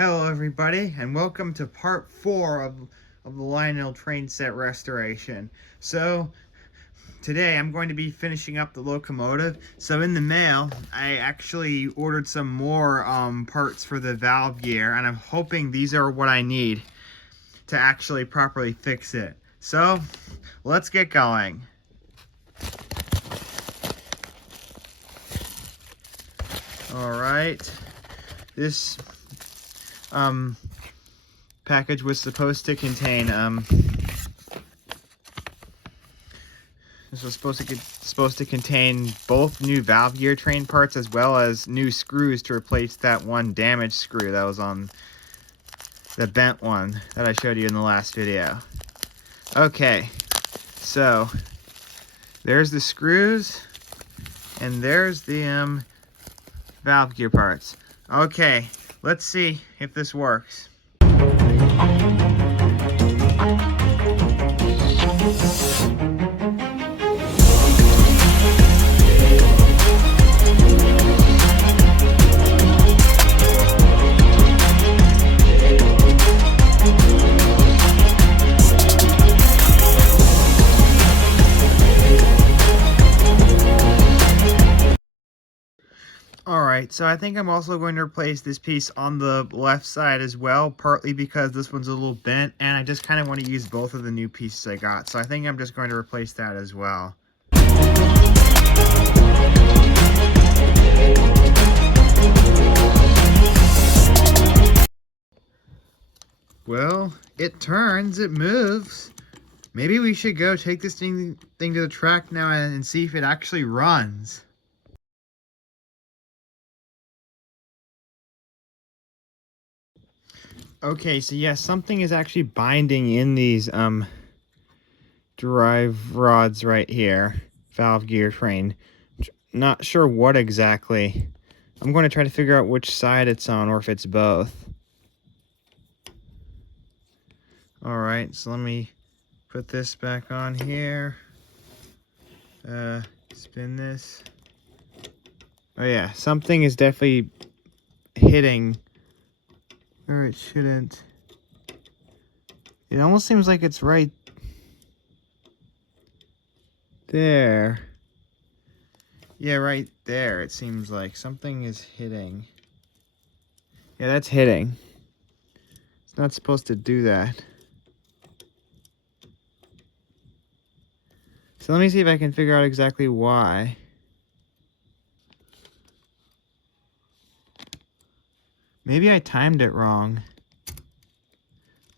Hello everybody, and welcome to part 4 of the Lionel train set restoration. So, today I'm going to be finishing up the locomotive. So in the mail, I actually ordered some more parts for the valve gear, and I'm hoping these are what I need to actually properly fix it. So, let's get going. Alright, this package was supposed to contain this was supposed to contain both new valve gear train parts as well as new screws to replace that one damaged screw that was on the bent one that I showed you in the last video. Okay, so there's the screws and there's the valve gear parts. Okay, let's see if this works. Alright, so I think I'm also going to replace this piece on the left side as well, partly because this one's a little bent, and I just kind of want to use both of the new pieces I got. So I think I'm just going to replace that as well. Well, it turns, it moves. Maybe we should go take this thing to the track now and see if it actually runs. Okay, so yes, something is actually binding in these drive rods right here. Valve gear train. Not sure what exactly. I'm going to try to figure out which side it's on or if it's both. Alright, so let me put this back on here. Spin this. Oh yeah, something is definitely hitting or it shouldn't. It almost seems like it's right there. Yeah, right there. It seems like something is hitting. Yeah, that's hitting. It's not supposed to do that. So let me see if I can figure out exactly why. Maybe I timed it wrong.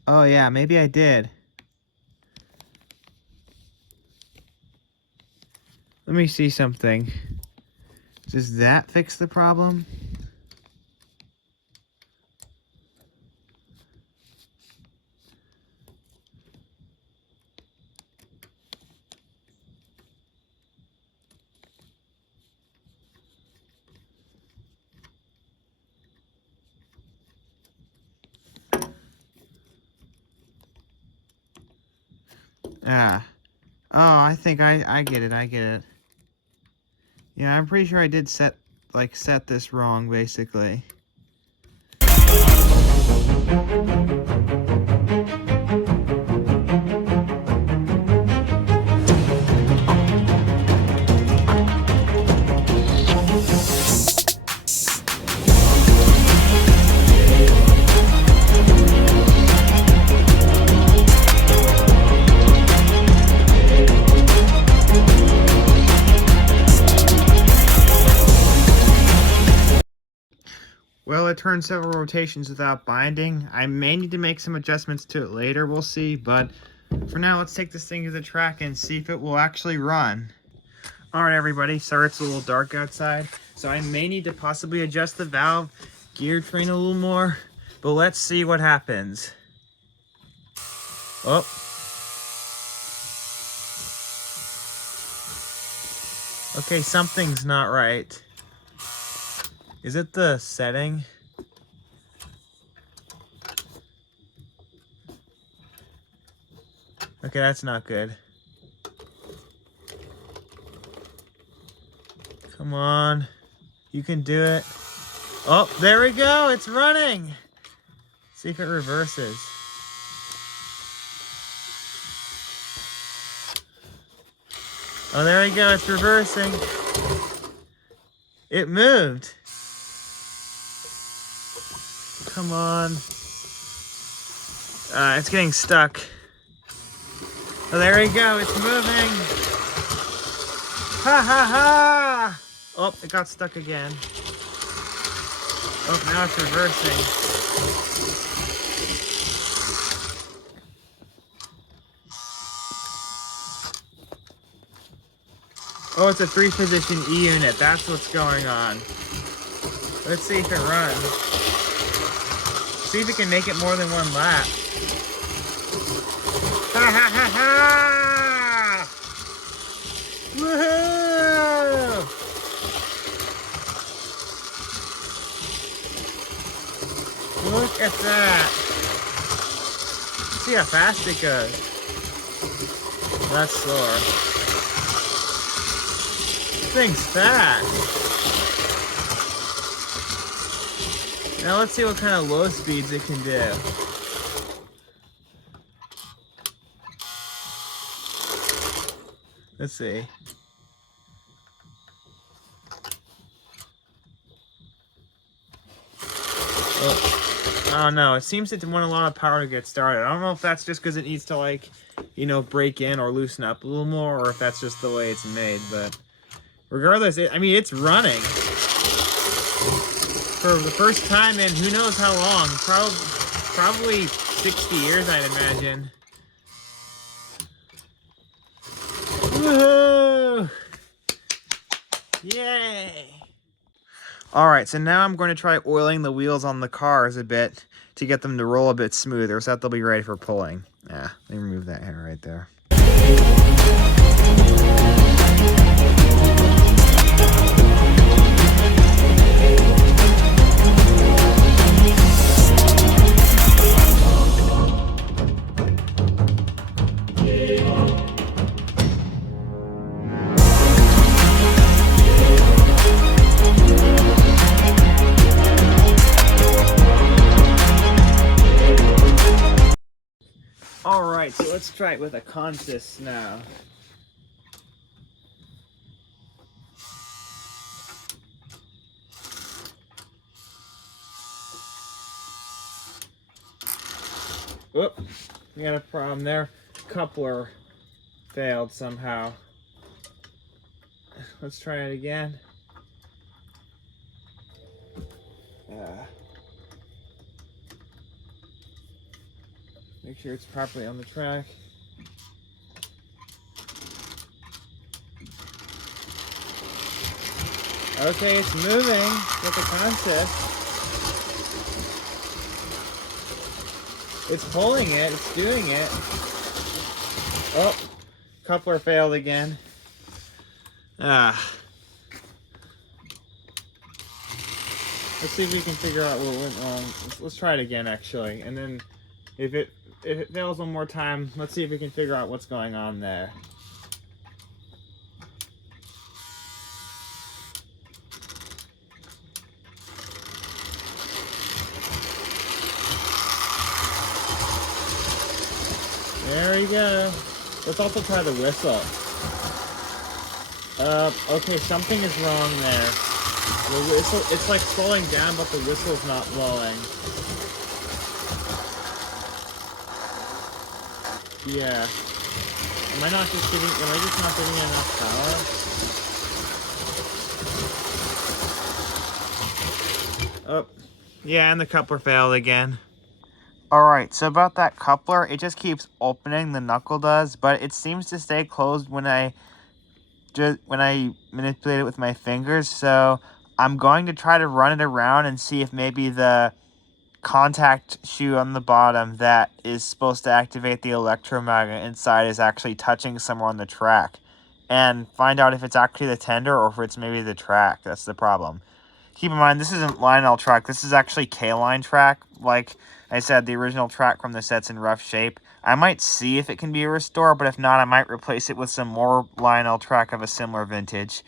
Oh yeah, maybe I did. Let me see something. Does that fix the problem? Ah. Oh, I think I get it, I get it. Yeah, I'm pretty sure I did set this wrong, basically. Well, it turned several rotations without binding. I may need to make some adjustments to it later, we'll see, but for now, let's take this thing to the track and see if it will actually run. Alright everybody, sorry it's a little dark outside, so I may need to possibly adjust the valve gear train a little more, but let's see what happens. Oh. Okay, something's not right. Is it the setting? Okay, that's not good. Come on. You can do it. Oh, there we go. It's running. See if it reverses. Oh, there we go. It's reversing. It moved. Come on. It's getting stuck. Oh, there we go. It's moving. Ha ha ha! Oh, it got stuck again. Oh, now it's reversing. Oh, it's a 3-position E unit. That's what's going on. Let's see if it runs. See if it can make it more than one lap. Ha ha ha ha! Woohoo! Look at that. See how fast it goes. That's slower. This thing's fast. Now let's see what kind of low speeds it can do. Let's see. Oh no, it seems to want a lot of power to get started. I don't know if that's just because it needs to, like, you know, break in or loosen up a little more, or if that's just the way it's made, but regardless, I mean, it's running. For the first time in who knows how long, probably 60 years, I'd imagine. Woohoo! Yay! Alright, so now I'm going to try oiling the wheels on the cars a bit to get them to roll a bit smoother so that they'll be ready for pulling. Yeah, let me remove that hair right there. Alright, so let's try it with a consist now. Whoop, we got a problem there. Coupler failed somehow. Let's try it again. Make sure it's properly on the track. Okay, it's moving with the consist. It's pulling it, it's doing it. Oh, coupler failed again. Let's see if we can figure out what went wrong. Let's try it again, actually. And then if it fails one more time, let's see if we can figure out what's going on there. There we go. Let's also try the whistle. Okay, something is wrong there. The whistle, it's like slowing down, but the whistle's not blowing. Yeah. Am I just not giving it enough power? Oh. Yeah, and the coupler failed again. Alright, so about that coupler, it just keeps opening, the knuckle does, but it seems to stay closed when I manipulate it with my fingers, so I'm going to try to run it around and see if maybe the contact shoe on the bottom that is supposed to activate the electromagnet inside is actually touching somewhere on the track, and find out if it's actually the tender or if it's maybe the track. That's the problem. Keep in mind, this isn't Lionel track. This is actually K-Line track. Like I said, the original track from the set's in rough shape. I might see if it can be a restore, but if not, I might replace it with some more Lionel track of a similar vintage.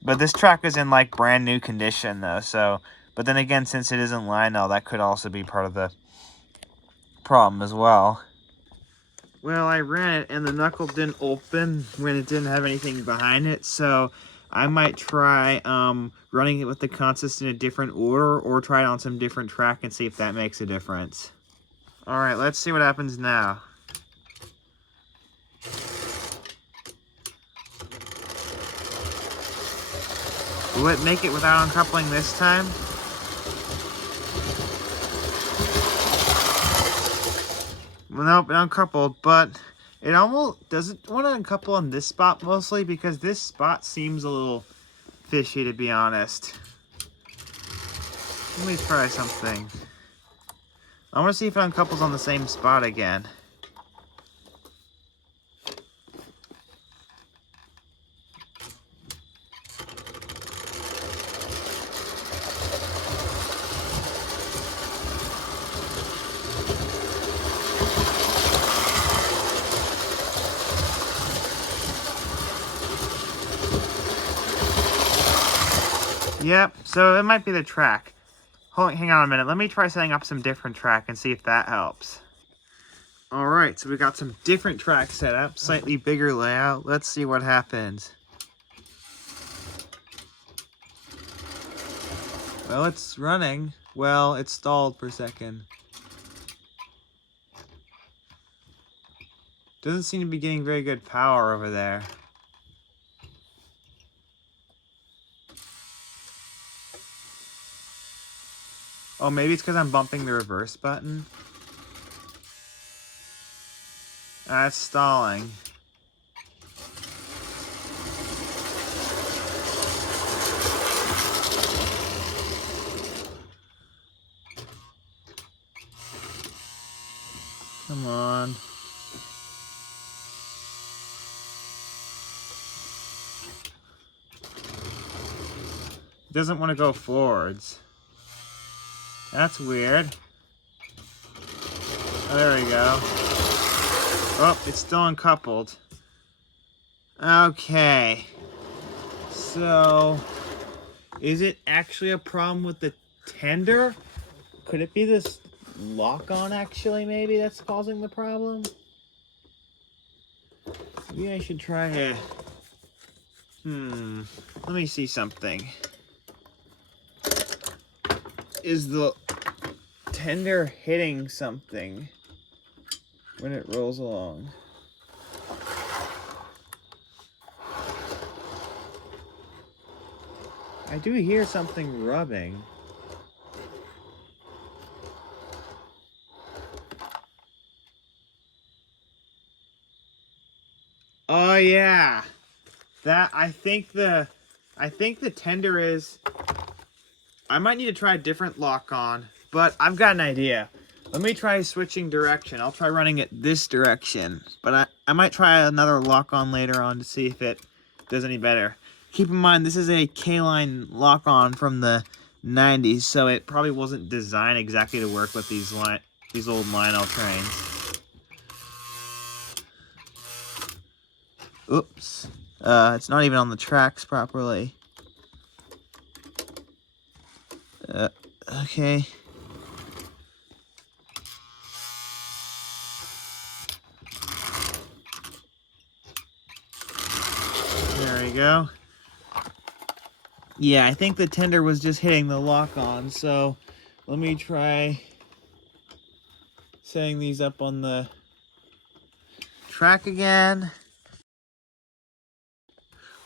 But this track is in, like, brand new condition, though, so... But then again, since it isn't Lionel, that could also be part of the problem as well. Well, I ran it and the knuckle didn't open when it didn't have anything behind it, so I might try running it with the consist in a different order or try it on some different track and see if that makes a difference. Alright, let's see what happens now. Will it make it without uncoupling this time? Well, nope, it uncoupled, but it almost doesn't want to uncouple on this spot mostly because this spot seems a little fishy, to be honest. Let me try something. I want to see if it uncouples on the same spot again. Yep, so it might be the track. Hang on a minute. Let me try setting up some different track and see if that helps. Alright, so we got some different track set up. Slightly bigger layout. Let's see what happens. Well, it's running. Well, it's stalled for a second. Doesn't seem to be getting very good power over there. Oh, maybe it's because I'm bumping the reverse button. It's stalling. Come on. It doesn't want to go forwards. That's weird. Oh, there we go. Oh, it's still uncoupled. Okay. So, is it actually a problem with the tender? Could it be this lock-on actually maybe that's causing the problem? Maybe I should try it. Let me see something. Is the tender hitting something when it rolls along? I do hear something rubbing. Oh yeah. I think the tender is. I might need to try a different lock-on, but I've got an idea. Let me try switching direction. I'll try running it this direction, but I might try another lock-on later on to see if it does any better. Keep in mind, this is a K-line lock-on from the 90s, so it probably wasn't designed exactly to work with these old Lionel trains. Oops. It's not even on the tracks properly. Okay. There we go. Yeah, I think the tender was just hitting the lock-on, so let me try setting these up on the track again.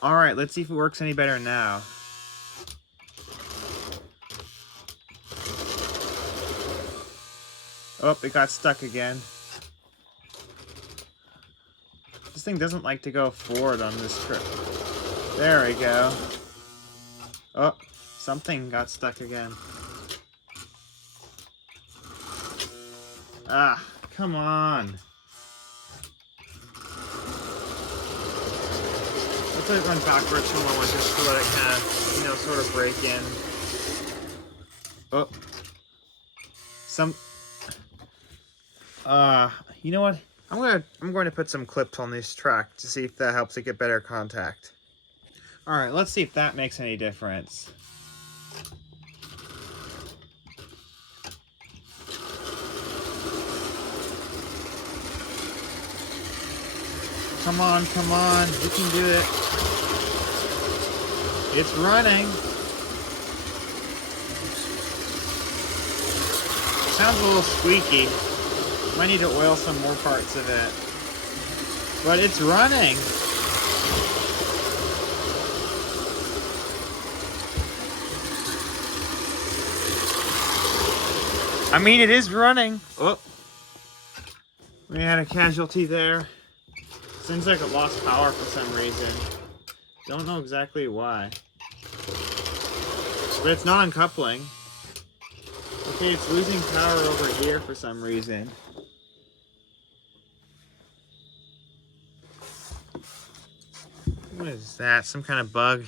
Alright, let's see if it works any better now. Oh, it got stuck again. This thing doesn't like to go forward on this trip. There we go. Oh, something got stuck again. Ah, come on. Let's let it run backwards for a moment just to let it kind of, sort of break in. Oh. You know what? I'm going to put some clips on this track to see if that helps it get better contact. Alright, let's see if that makes any difference. Come on, come on. You can do it. It's running. Sounds a little squeaky. Might need to oil some more parts of it. But it's running. I mean, it is running. Oh, we had a casualty there. Seems like it lost power for some reason. Don't know exactly why. But it's not uncoupling. Okay, it's losing power over here for some reason. What is that? Some kind of bug?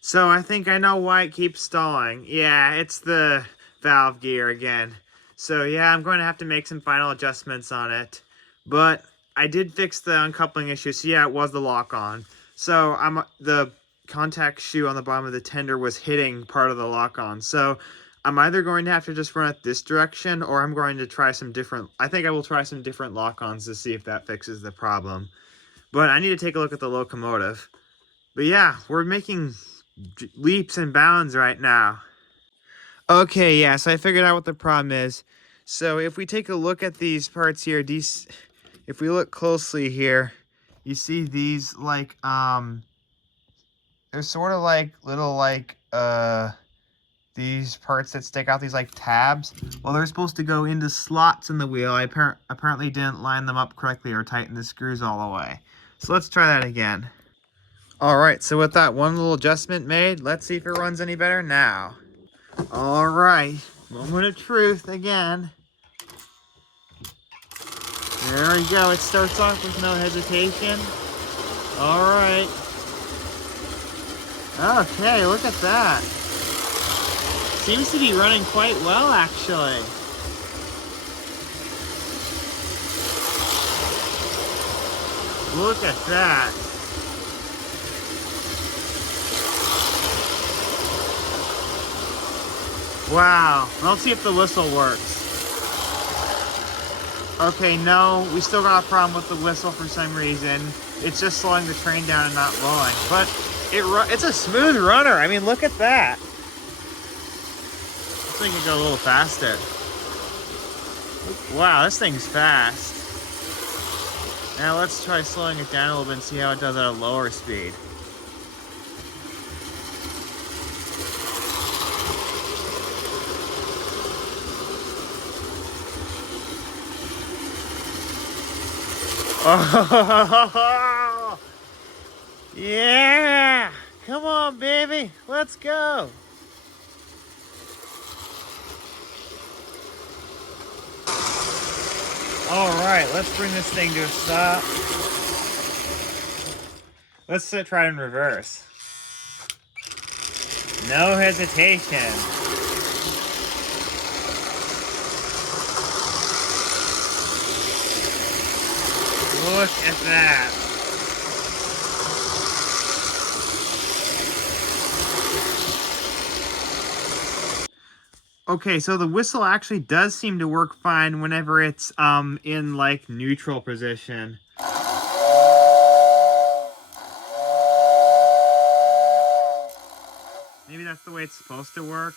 So I think I know why it keeps stalling. Yeah, it's the valve gear again. So yeah, I'm going to have to make some final adjustments on it. But I did fix the uncoupling issue, so yeah, it was the lock-on. So the contact shoe on the bottom of the tender was hitting part of the lock-on. So I'm either going to have to just run it this direction, or I'm going to try some different... I think I will try some different lock-ons to see if that fixes the problem. But I need to take a look at the locomotive. But yeah, we're making leaps and bounds right now. Okay, yeah, so I figured out what the problem is. So if we take a look at these parts here, if we look closely here, you see these like, they're sort of like little like, these parts that stick out, these like tabs. Well, they're supposed to go into slots in the wheel. I apparently didn't line them up correctly or tighten the screws all the way. So let's try that again. Alright, so with that one little adjustment made, let's see if it runs any better now. Alright, moment of truth again. There we go, it starts off with no hesitation. Alright. Okay, look at that. Seems to be running quite well, actually. Look at that. Wow. Let's see if the whistle works. Okay, no, we still got a problem with the whistle for some reason. It's just slowing the train down and not rolling. But it's a smooth runner. I mean, look at that. This thing could go a little faster. Wow, this thing's fast. Now let's try slowing it down a little bit and see how it does at a lower speed. Oh, yeah! Come on, baby, let's go. All right, let's bring this thing to a stop. Let's try it in reverse. No hesitation. Look at that. Okay, so the whistle actually does seem to work fine whenever it's in like neutral position. Maybe that's the way it's supposed to work.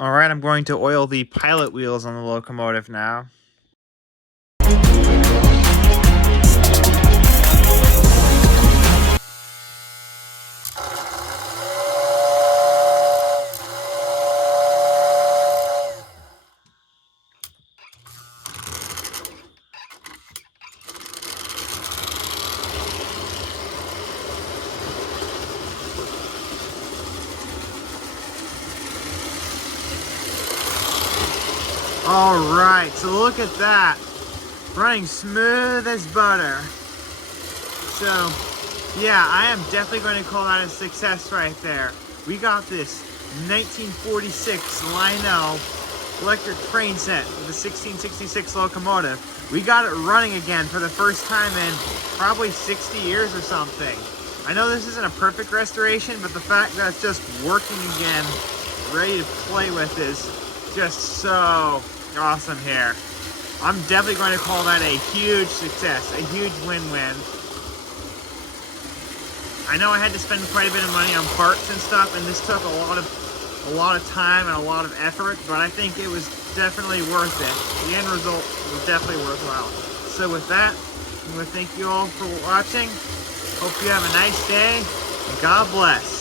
All right, I'm going to oil the pilot wheels on the locomotive now. Alright, so look at that. Running smooth as butter. So, yeah, I am definitely going to call that a success right there. We got this 1946 Lionel electric train set with a 1666 locomotive. We got it running again for the first time in probably 60 years or something. I know this isn't a perfect restoration, but the fact that it's just working again, ready to play with, is just so awesome here. I'm definitely going to call that a huge success, a huge win-win. I know I had to spend quite a bit of money on parts and stuff, and this took a lot of time and a lot of effort, but I think it was definitely worth it. The end result was definitely worthwhile. So with that, I'm going to thank you all for watching. Hope you have a nice day, and God bless.